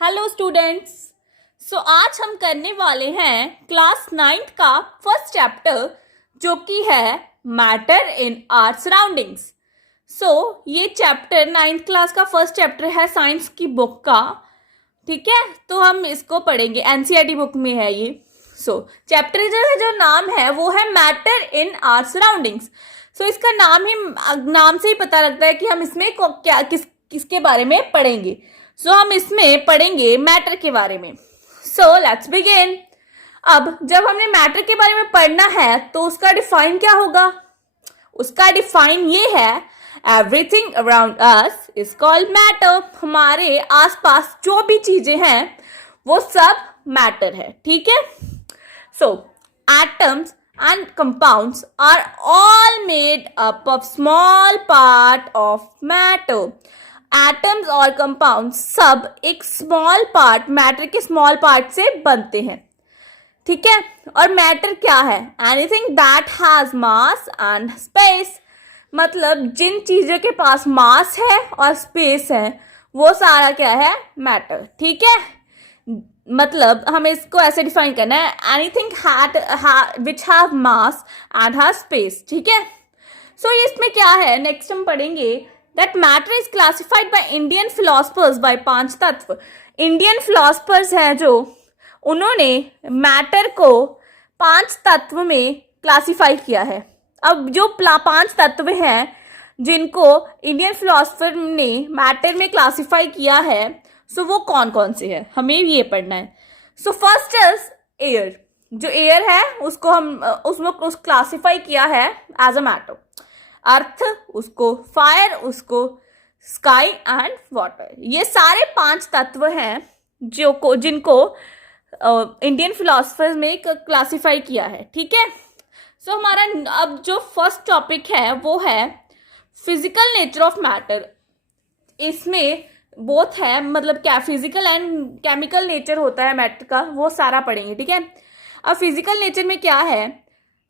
Hello students. आज हम करने वाले हैं क्लास 9th का फर्स्ट चैप्टर जो कि है मैटर इन आवर सराउंडिंग्स। ये चैप्टर 9th क्लास का फर्स्ट चैप्टर है साइंस की बुक का। ठीक है, तो हम इसको पढ़ेंगे, एनसीईआरटी बुक में है ये। चैप्टर जो नाम है वो है मैटर इन आवर सराउंडिंग्स। इसका नाम से ही पता लगता है कि हम इसमें किसके बारे में पढ़ेंगे। हम इसमें पढ़ेंगे मैटर के बारे में। Let's begin. अब जब हमने मैटर के बारे में पढ़ना है तो उसका डिफाइन क्या होगा? उसका डिफाइन ये है, everything around us is called matter. हमारे आसपास जो भी चीजें हैं वो सब मैटर है। ठीक है, atoms and compounds are all made up of small part of matter. Atoms और कंपाउंड्स सब एक स्मॉल पार्ट, मैटर के स्मॉल पार्ट से बनते हैं। ठीक है, और मैटर क्या है? Anything that has mass and space. मतलब जिन चीजों के पास मास है और स्पेस है वो सारा क्या है? मैटर। ठीक है, मतलब हमें इसको ऐसे डिफाइन करना है, anything which have mass and has space. ठीक है, इसमें क्या है, नेक्स्ट हम पढ़ेंगे that matter is classified by Indian philosophers by 5 तत्व। इंडियन फिलोसफर्स हैं जो उन्होंने मैटर को 5 तत्व में क्लासिफाई किया है। अब जो 5 तत्व हैं जिनको इंडियन फिलोसफर ने मैटर में क्लासिफाई किया है, वो कौन कौन से हैं, हमें ये पढ़ना है। First is air. जो एयर है उसको उसमें क्लासिफाई किया है एज अ मैटर। अर्थ उसको, फायर उसको, स्काई एंड वाटर। ये सारे 5 तत्व हैं जिनको इंडियन फिलोसफर्स में क्लासिफाई किया है। ठीक है, हमारा अब जो फर्स्ट टॉपिक है वो है फिजिकल नेचर ऑफ मैटर। इसमें बोथ है, मतलब क्या फिजिकल एंड केमिकल नेचर होता है मैटर का, वो सारा पढ़ेंगे। ठीक है, अब फिजिकल नेचर में क्या है,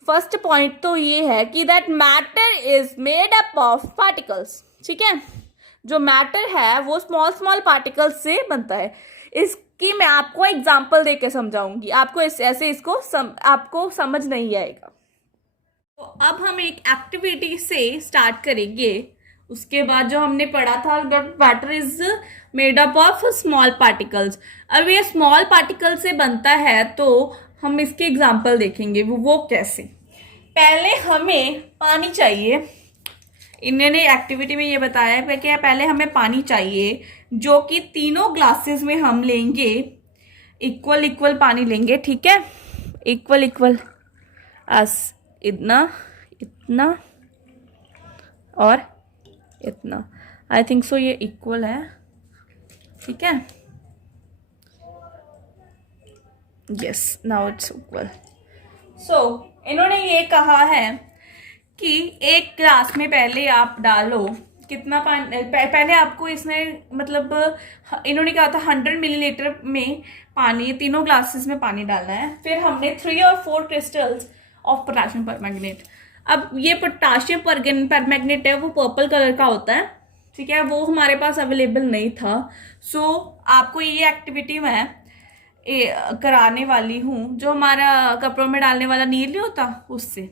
फर्स्ट पॉइंट तो ये है कि that matter is made up of particles. ठीक है, जो मैटर है वो स्मॉल स्मॉल पार्टिकल्स से बनता है। इसकी मैं आपको एग्जांपल देके समझाऊंगी, आपको आपको समझ नहीं आएगा। तो अब हम एक एक्टिविटी से स्टार्ट करेंगे। उसके बाद जो हमने पढ़ा था that matter is made up of small particles. अब ये स्मॉल पार्टिकल से बनता है तो हम इसके एग्जांपल देखेंगे वो कैसे। पहले हमें पानी चाहिए। इन्होंने एक्टिविटी में ये बताया है कि पहले हमें पानी चाहिए, जो कि तीनों ग्लासेस में हम लेंगे, इक्वल इक्वल पानी लेंगे। ठीक है, इक्वल इक्वल, इतना इतना और इतना। आई थिंक सो ये इक्वल है। ठीक है, यस, नाउ इट्स इक्वल। इन्होंने ये कहा है कि एक ग्लास में पहले आप डालो कितना पानी, पहले आपको इसमें मतलब इन्होंने कहा था 100 मिलीलीटर में पानी, तीनों ग्लासेस में पानी डालना है। फिर हमने 3 और 4 क्रिस्टल्स ऑफ पोटेशियम परमैंगनेट। अब ये पोटेशियम परमैंगनेट है वो पर्पल कलर का होता है। ठीक है, वो हमारे पास अवेलेबल नहीं था। आपको ये एक्टिविटी मैं कराने वाली हूँ, जो हमारा कपड़ों में डालने वाला नील नहीं होता उससे।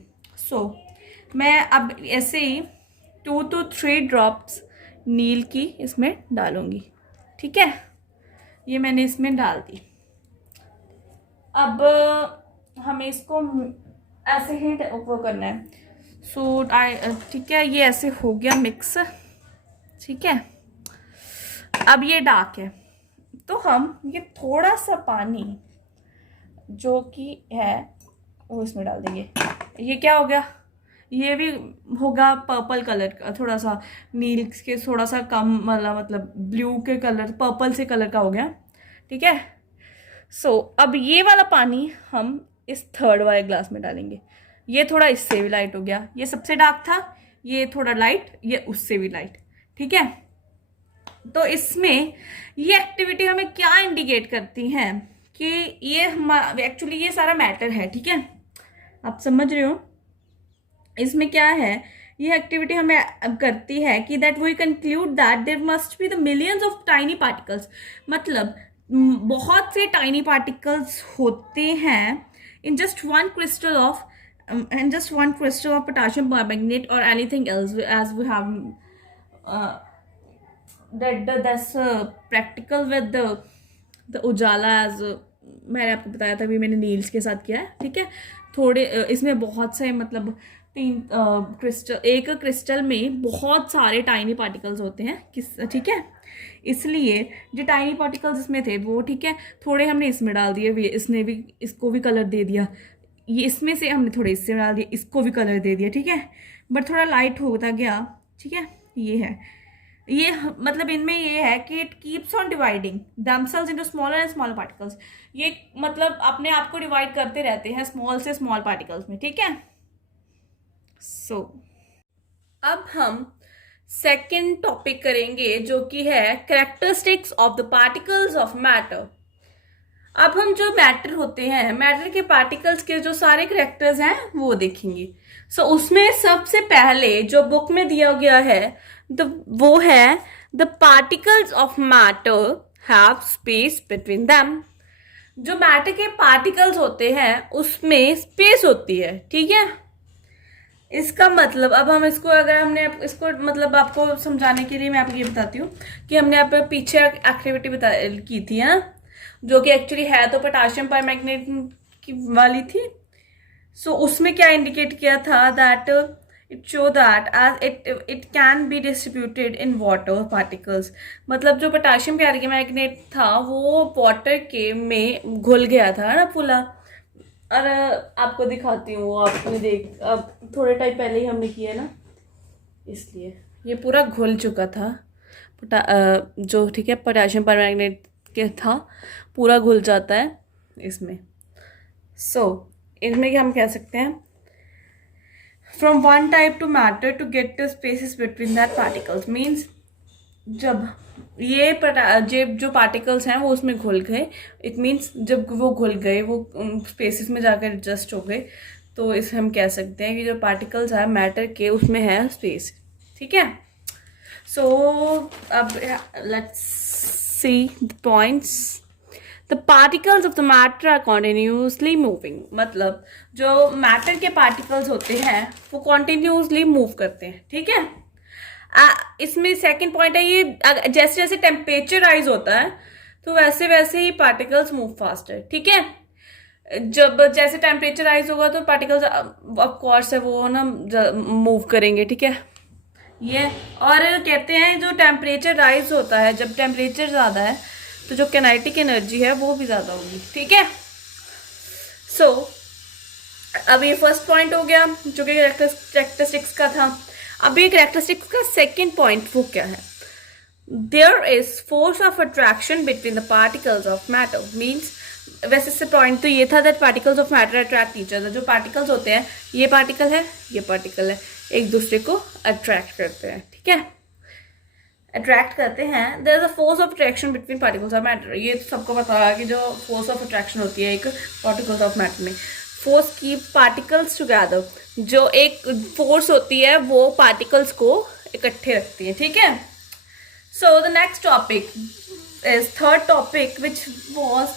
मैं अब ऐसे ही 2 to 3 ड्रॉप्स नील की इसमें डालूंगी। ठीक है, ये मैंने इसमें डाल दी। अब हमें इसको ऐसे ही वो करना है। ठीक है, ये ऐसे हो गया मिक्स। ठीक है, अब ये डार्क है तो हम ये थोड़ा सा पानी जो कि है वो इसमें डाल देंगे। ये क्या हो गया, ये भी होगा पर्पल कलर का, थोड़ा सा नील के थोड़ा सा कम, मतलब ब्लू के कलर, पर्पल से कलर का हो गया। ठीक है, अब ये वाला पानी हम इस थर्ड वाले ग्लास में डालेंगे। ये थोड़ा इससे भी लाइट हो गया, ये सबसे डार्क था, ये थोड़ा लाइट, ये उससे भी लाइट। ठीक है, तो इसमें ये एक्टिविटी हमें क्या इंडिकेट करती है कि ये एक्चुअली ये सारा मैटर है। ठीक है, आप समझ रहे हो इसमें क्या है। ये एक्टिविटी हमें करती है कि that we conclude that there must be the millions of tiny particles. मतलब बहुत से टाइनी पार्टिकल्स होते हैं in just one crystal of potassium permanganate और anything else as we have that's practical with the Ujala as मैंने आपको बताया था, अभी मैंने नील्स के साथ किया है, ठीक है। थोड़े इसमें बहुत से मतलब एक क्रिस्टल में बहुत सारे टाइनी पार्टिकल्स होते हैं, ठीक है। इसलिए जो टाइनी पार्टिकल्स इसमें थे वो, ठीक है, थोड़े हमने इसमें डाल दिए, इसने भी इसको भी कलर दे दिया, ये इसमें से हमने थोड़े इससे डाल दिया, इसको भी कलर दे दिया, ठीक है, बट थोड़ा लाइट होता गया, ठीक है। ये मतलब इनमें ये है कि it keeps on dividing themselves into smaller and smaller particles। ये मतलब अपने आप को डिवाइड करते रहते हैं स्मॉल से स्मॉल पार्टिकल्स में, ठीक है। सो अब हम सेकंड टॉपिक करेंगे जो कि है characteristics of the particles of matter. अब हम जो मैटर होते हैं, मैटर के पार्टिकल्स के जो सारे कैरेक्टर्स हैं वो देखेंगे। सो उसमें सबसे पहले जो बुक में दिया गया है वो है the particles of matter have space between them. जो मैटर के पार्टिकल्स होते हैं उसमें स्पेस होती है, ठीक है। इसका मतलब अब हम इसको, अगर हमने इसको मतलब आपको समझाने के लिए मैं आपको ये बताती हूँ कि हमने आप पीछे एक्टिविटी की थी ना, जो कि एक्चुअली है तो पोटेशियम परमैंगनेट की वाली थी। सो उसमें क्या इंडिकेट किया था that it show that as it can be distributed in water particles. मतलब जो पोटेशियम परमैंगनेट था वो वाटर के में घुल गया था ना पूरा। और आपको दिखाती हूँ, वो आपने अब थोड़े टाइम पहले ही हमने किया ना, इसलिए ये पूरा घुल चुका था जो, ठीक है, पोटेशियम परमैंगनेट के था, पूरा घुल जाता है इसमें। इसमें क्या हम कह सकते हैं, from one type to matter to get the spaces between that particles means जब ये जो पार्टिकल्स हैं वो उसमें घुल गए, इट मीन्स जब वो घुल गए वो स्पेसिस में जाकर एडजस्ट हो गए, तो इसे हम कह सकते हैं कि जो पार्टिकल्स हैं मैटर के उसमें है स्पेस, ठीक है। सो अब let's see the points. The particles of the matter are continuously moving. मतलब जो मैटर के पार्टिकल्स होते हैं वो कॉन्टिन्यूसली मूव करते हैं, ठीक है। इसमें सेकंड पॉइंट है, ये जैसे जैसे टेम्परेचर राइज होता है तो वैसे वैसे ही पार्टिकल्स मूव फास्टर, ठीक है। जब जैसे टेम्परेचर राइज होगा तो पार्टिकल्स ऑफ कोर्स है वो ना मूव करेंगे, ठीक है। ये और कहते हैं जो टेम्परेचर राइज होता है, जब टेम्परेचर ज़्यादा है तो जो काइनेटिक एनर्जी है वो भी ज़्यादा होगी, ठीक है। सो अब ये फर्स्ट पॉइंट हो गया जो कि कैरेक्टरिस्टिक्स का था। अब ये कैरेक्टरिस्टिक्स का सेकेंड पॉइंट वो क्या है, there is force of attraction between the particles of matter means, वैसे से पॉइंट तो ये था that particles of matter attract each other. जो पार्टिकल्स होते हैं, ये पार्टिकल है, ये पार्टिकल है, एक दूसरे को अट्रैक्ट करते हैं, ठीक है, अट्रैक्ट करते हैं। There is a force of attraction between particles of matter. ये तो सबको पता है कि जो फोर्स ऑफ अट्रैक्शन होती है एक पार्टिकल्स ऑफ मैटर में, फोर्स की पार्टिकल्स टुगेदर, जो एक फोर्स होती है वो पार्टिकल्स को इकट्ठे रखती है, ठीक है। So the next topic is third topic which was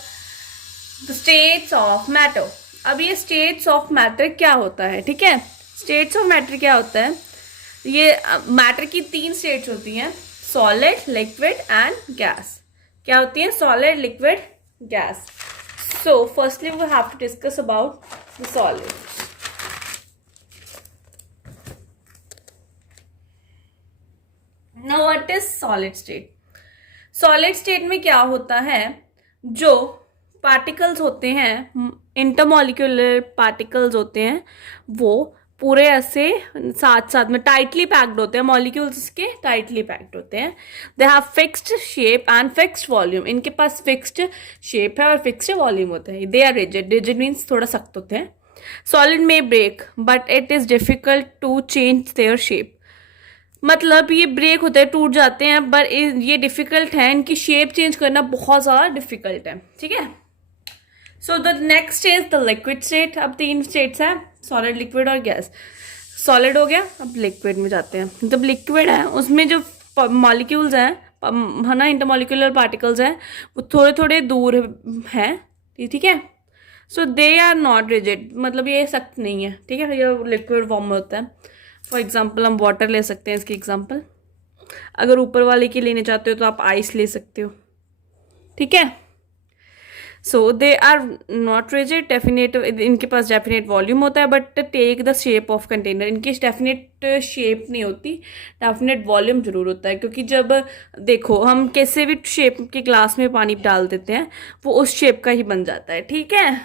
the states of matter. अब ये स्टेट्स ऑफ मैटर क्या होता है, ठीक है। स्टेट्स ऑफ मैटर क्या होता है, ये मैटर की 3 स्टेट्स होती हैं, सॉलिड, लिक्विड एंड गैस। क्या होती है, solid, liquid, gas. So firstly we have to discuss about the solid. Now what is solid state? Solid state में क्या होता है, जो पार्टिकल्स होते हैं, इंटरमॉलिक्यूलर पार्टिकल्स होते हैं, वो पूरे ऐसे साथ साथ में टाइटली पैक्ड होते हैं, मॉलिक्यूल्स के टाइटली पैक्ड होते हैं। They have fixed shape and fixed volume. इनके पास फिक्स्ड शेप है और फिक्स्ड वॉल्यूम होते हैं। They are rigid, rigid means थोड़ा सख्त होते हैं। सॉलिड में break but it is difficult to change their shape. मतलब ये ब्रेक होते हैं, टूट जाते हैं, पर ये डिफिकल्ट है, इनकी शेप चेंज करना बहुत ज़्यादा डिफिकल्ट है, ठीक है। So the next is the liquid state. अब 3 स्टेट्स हैं, सॉलिड, लिक्विड और गैस। सॉलिड हो गया, अब लिक्विड में जाते हैं। जब लिक्विड है उसमें जो मॉलिक्यूल्स हैं है ना, इंटरमोलिकुलर पार्टिकल्स हैं वो थोड़े थोड़े दूर हैं, ठीक है। So they are not rigid, मतलब ये सख्त नहीं है, ठीक है, ये लिक्विड फॉर्म में होता है। फॉर एग्जाम्पल हम वाटर ले सकते हैं इसकी एग्जाम्पल। अगर ऊपर वाले की लेने चाहते हो तो आप आइस ले सकते हो, ठीक है। So they are not rigid, definite, इनके पास डेफिनेट वॉल्यूम होता है but take the shape of container. इनकी डेफिनेट शेप नहीं होती, डेफिनेट वॉल्यूम जरूर होता है, क्योंकि जब देखो हम कैसे भी शेप के ग्लास में पानी डाल देते हैं वो उस शेप का ही बन जाता है, ठीक है।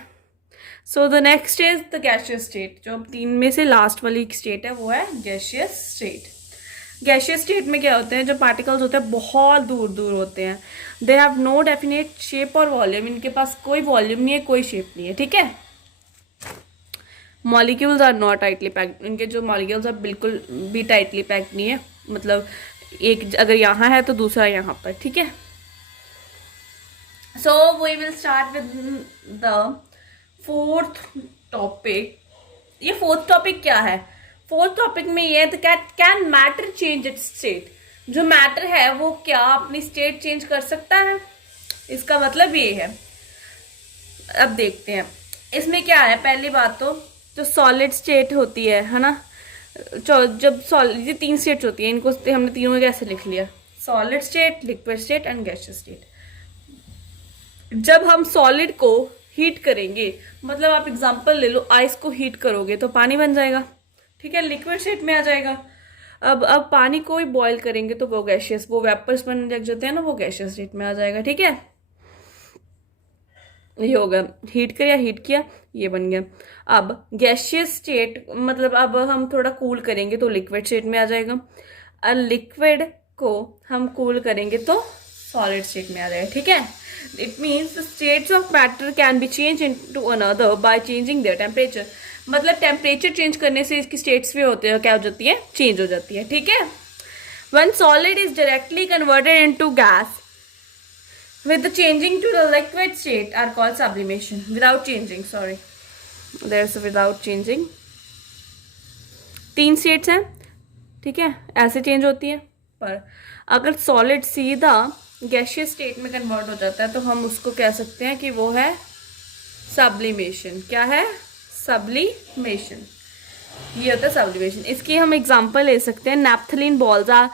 So the next is the gaseous state. जो तीन में से लास्ट वाली स्टेट है वो है गैसियस स्टेट। गैसियस स्टेट में क्या होते हैं, जो पार्टिकल्स होते हैं बहुत दूर दूर होते हैं। They have no definite shape और वॉल्यूम, इनके पास कोई वॉल्यूम नहीं है, कोई शेप नहीं है, ठीक है। Molecules are not tightly packed, इनके जो मॉलिक्यूल्स आर बिल्कुल भी टाइटली पैक्ड नहीं है, मतलब एक अगर यहाँ है तो दूसरा यहाँ पर, ठीक है। So we will start with the fourth topic. ये फोर्थ टॉपिक क्या है? फोर्थ टॉपिक में ये है can matter change its state. जो मैटर है वो क्या अपनी स्टेट चेंज कर सकता है? इसका मतलब ये है, अब देखते हैं इसमें क्या है। पहली बात तो जो सॉलिड स्टेट होती है ना, जब सॉलिड, ये तीन स्टेट्स होती है, इनको हमने तीनों कैसे लिख लिया, solid state, liquid state and gaseous state. जब हम सॉलिड को हीट करेंगे, मतलब आप एग्जांपल ले लो, आइस को हीट करोगे तो पानी बन जाएगा, ठीक है, लिक्विड स्टेट में आ जाएगा। अब पानी को ही बॉईल करेंगे तो वो गैसियस, वो वेपर्स बन लग जाते हैं ना, वो गैसियस स्टेट में आ जाएगा, ठीक है। ये होगा, हीट किया ये बन गया। अब गैसियस स्टेट मतलब अब हम थोड़ा कूल करेंगे तो लिक्विड स्टेट में आ जाएगा, और लिक्विड को हम कूल करेंगे तो सॉलिड स्टेट में आ जाएगा, ठीक है। It means the states of matter can be change into another by changing their temperature. मतलब टेम्परेचर चेंज करने से इसकी स्टेट्स भी होते हैं, क्या हो जाती है, चेंज हो जाती है, ठीक है। When solid is directly converted into gas with the changing to the liquid state are called sublimation. Without changing, sorry, there's without changing। तीन स्टेट्स हैं, ठीक है, ऐसे चेंज होती है। पर अगर सॉलिड सीधा गैसियस स्टेट में कन्वर्ट हो जाता है तो हम उसको कह सकते हैं कि वो है सब्लिमेशन। क्या है? सब्लिमेशन, ये होता है सब्लिमेशन। इसकी हम एग्जांपल ले सकते हैं, naphthalene balls are,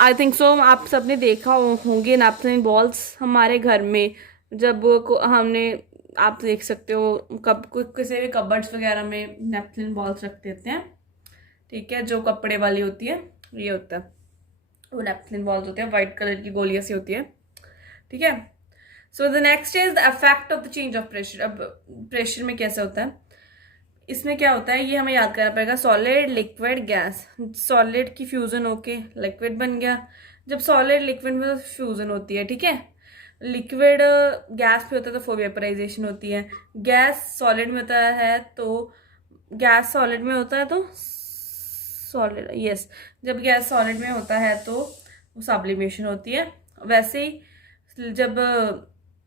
I think so आप सबने देखा होंगे नैप्थलीन बॉल्स हमारे घर में। जब हमने, आप देख सकते हो किसी भी कबर्ड्स वगैरह में नैप्थलीन बॉल्स रख देते हैं, ठीक है, जो कपड़े वाली होती है, ये होता है वो नैप्थलीन बॉल्स होते हैं, वाइट कलर की गोलियां सी होती है, ठीक है। So the next is the effect of the change of pressure. अब प्रेशर में कैसे होता है, इसमें क्या होता है ये हमें याद करना पड़ेगा। Solid, liquid, gas. सॉलिड की फ्यूजन होके लिक्विड बन गया। जब सॉलिड लिक्विड में फ्यूजन होती है, ठीक है, लिक्विड गैस पे होता है तो वेपराइजेशन होती है। गैस सॉलिड में होता है तो गैस सॉलिड में होता है तो सॉलिड, यस, जब गैस सॉलिड में होता है तो वो सब्लिमेशन होती है। वैसे ही जब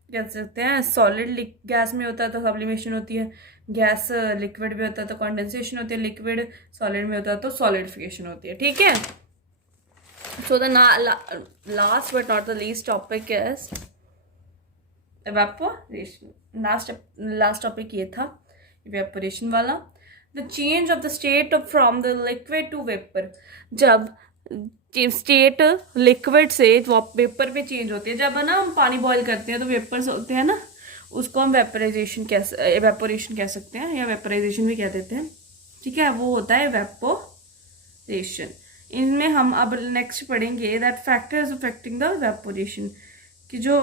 कह सकते हैं सॉलिड गैस में होता है तो सब्लिमेशन होती है, गैस लिक्विड में होता है तो कंडेंसेशन होती है, लिक्विड सॉलिड में होता है तो सॉलिडिफिकेशन होती है, ठीक है। So the last but not the least topic is evaporation. Last topic ये था इवेपोरेशन वाला। The change of the state from the liquid to vapour. जब स्टेट लिक्विड से वेपर पे चेंज होती है, जब है ना हम पानी बॉईल करते हैं तो वेपर्स होते हैं ना, उसको हम वेपराइजेशन एवेपोरेशन कह सकते हैं, या वेपराइजेशन भी कह देते हैं, ठीक है, वो होता है वेपोरेशन। इनमें हम अब नेक्स्ट पढ़ेंगे that factors affecting the evaporation, कि जो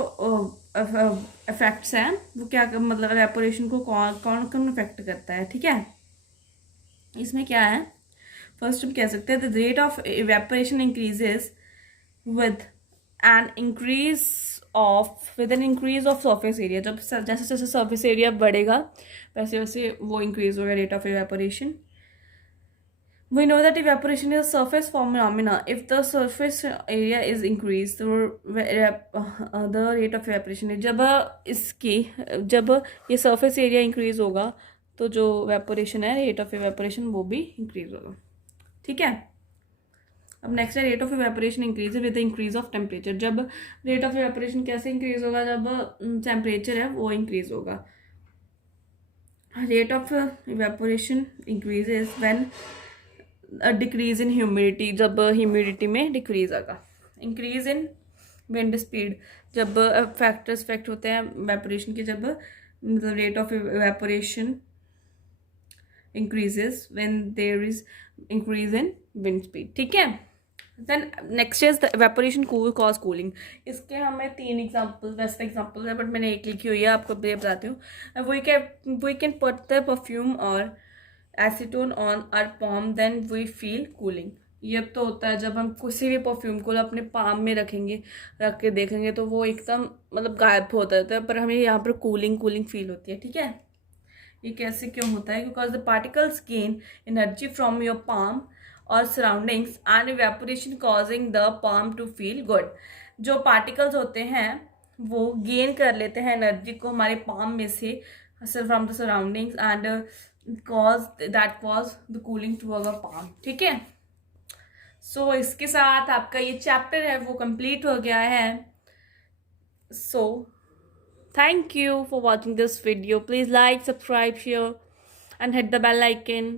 इफेक्ट्स हैं वो क्या, मतलब वेपोरेशन को कौन कौन इफेक्ट करता है, ठीक है। इसमें क्या है, फर्स्ट हम कह सकते हैं the rate of evaporation increases with an increase of surface area. जब जैसे जैसे सरफेस एरिया बढ़ेगा वैसे वैसे वो इंक्रीज होगा rate of evaporation. We know that evaporation is a surface phenomena. If the surface area is increased, the rate of evaporation is, जब ये surface area increase होगा तो जो evaporation है, rate of evaporation वो भी increase होगा, ठीक है। अब नेक्स्ट है rate of evaporation increase with the increase of temperature. जब रेट ऑफ इवेपोरेशन कैसे इंक्रीज होगा, जब टेम्परेचर है वो इंक्रीज होगा। Rate of evaporation increases when decrease in humidity, जब ह्यूमिडिटी में डिक्रीज आएगा। इंक्रीज इन विंड स्पीड, जब फैक्टर्स इफेक्ट होते हैं इवेपोरेशन के, जब मतलब rate of evaporation increases when there is increase in wind speed. ठीक है, then next is the evaporation cause cooling. इसके हमें 3 एग्जाम्पल, वैसे एग्जाम्पल है बट मैंने एक लिखी हुई है, आपको ये बताती हूँ। We can put the perfume और acetone on our palm then we feel cooling. ये तो होता है जब हम किसी भी परफ्यूम को अपने पाम में रखेंगे, रख के देखेंगे तो वो एकदम मतलब गायब होता है, पर हमें यहाँ पर कूलिंग फील होती है। ठीक है, ये कैसे क्यों होता है? Because the particles gain energy from your palm और surroundings and evaporation causing the palm to feel good. जो पार्टिकल्स होते हैं वो गेन कर लेते हैं एनर्जी को हमारे पाम में से, from the surroundings, and cause the cooling to our palm. ठीक है, सो इसके साथ आपका ये चैप्टर है वो कंप्लीट हो गया है। सो thank you for watching this video. Please like, subscribe, share and hit the bell icon.